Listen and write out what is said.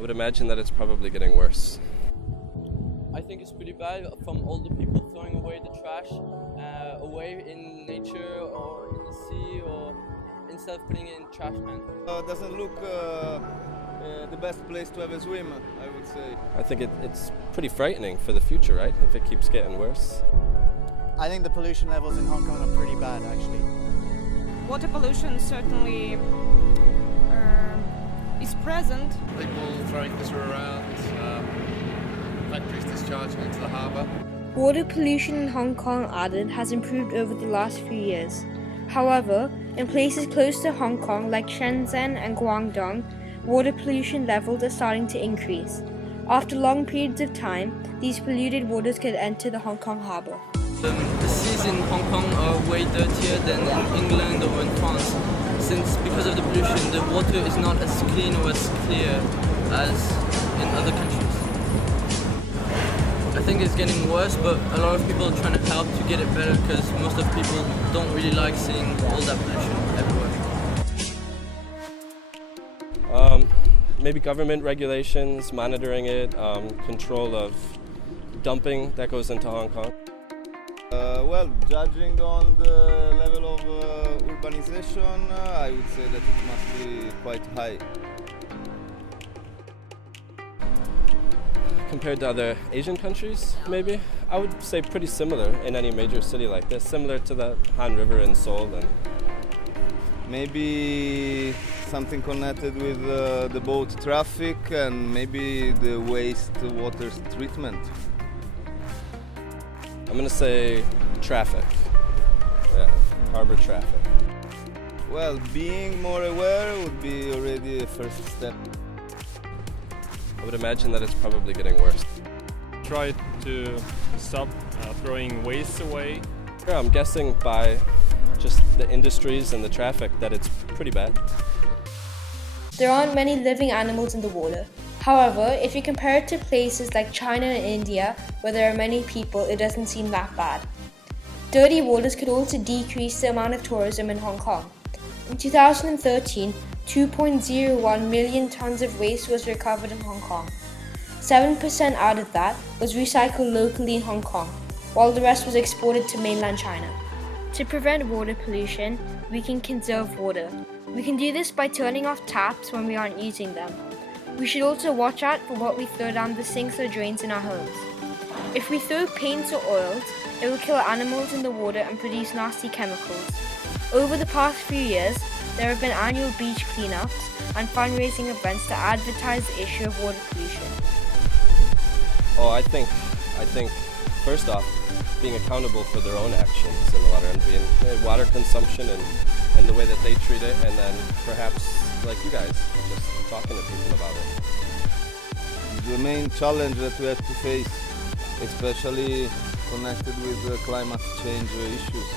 I would imagine that it's probably getting worse. I think it's pretty bad from all the people throwing away the trash away in nature or in the sea, or instead of putting it in trash can. Doesn't look the best place to have a swim, I would say. I think it's pretty frightening for the future, right? If it keeps getting worse. I think the pollution levels in Hong Kong are pretty bad, actually. Water pollution certainly is present. People throwing litter around, factories discharging into the harbour. Water pollution in Hong Kong island has improved over the last few years. However, in places close to Hong Kong like Shenzhen and Guangdong, water pollution levels are starting to increase. After long periods of time, these polluted waters could enter the Hong Kong harbour. The seas in Hong Kong are way dirtier than in England or in France, since because of the pollution the water is not as clean or as clear as in other countries. I think it's getting worse, but a lot of people are trying to help to get it better, because most of people don't really like seeing all that pollution everywhere. Maybe government regulations, monitoring it, control of dumping that goes into Hong Kong. Well, judging on the level of urbanization, I would say that it must be quite high. Compared to other Asian countries, maybe, I would say pretty similar in any major city like this, similar to the Han River in Seoul. And maybe something connected with the boat traffic and maybe the wastewater treatment. I'm going to say traffic. Yeah, harbor traffic. Well, being more aware would be already a first step. I would imagine that it's probably getting worse. Try to stop throwing waste away. Yeah, I'm guessing by just the industries and the traffic that it's pretty bad. There aren't many living animals in the water. However, if you compare it to places like China and India, where there are many people, it doesn't seem that bad. Dirty waters could also decrease the amount of tourism in Hong Kong. In 2013, 2.01 million tons of waste was recovered in Hong Kong. 7% out of that was recycled locally in Hong Kong, while the rest was exported to mainland China. To prevent water pollution, we can conserve water. We can do this by turning off taps when we aren't using them. We should also watch out for what we throw down the sinks or drains in our homes. If we throw paints or oils, it will kill animals in the water and produce nasty chemicals. Over the past few years, there have been annual beach cleanups and fundraising events to advertise the issue of water pollution. Oh, I think first off, being accountable for their own actions in water and being water consumption and the way that they treat it, and then perhaps like you guys, just talking to people about it. The main challenge that we have to face, especially connected with climate change issues.